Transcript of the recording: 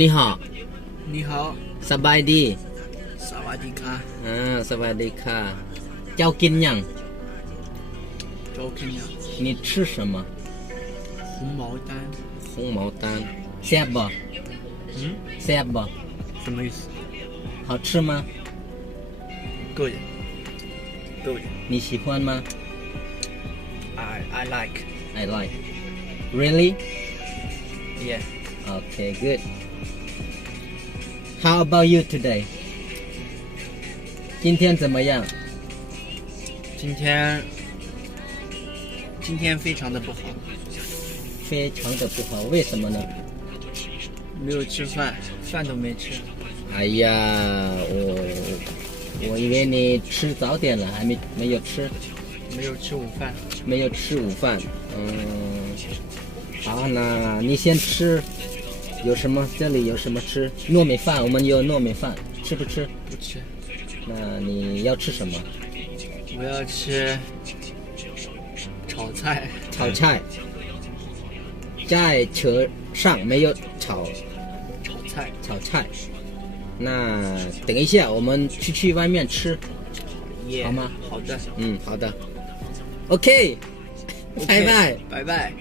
你好，你好，สบายดี สวัสดีค่ะ สวัสดีค่ะเจ้ากินยัง 周肯呀，你吃什么红毛丹，红毛丹แซ่บบ่แซ่บบ่什么意思好吃吗？Good, good. 你喜欢吗 I like. I like really Yeah. okay good how about you today 今天怎么样今天非常的不好，非常的不好为什么呢没有吃饭，饭都没吃。哎呀我以为你吃早点了还没有吃没有吃午饭。没有吃午饭好那你先吃有什么这里有什么吃糯米饭我们有糯米饭吃不吃不吃，那你要吃什么我要吃炒菜。炒菜在车上没有炒菜那等一下我们去外面吃耶，好吗好的，好的 OK 拜拜拜拜。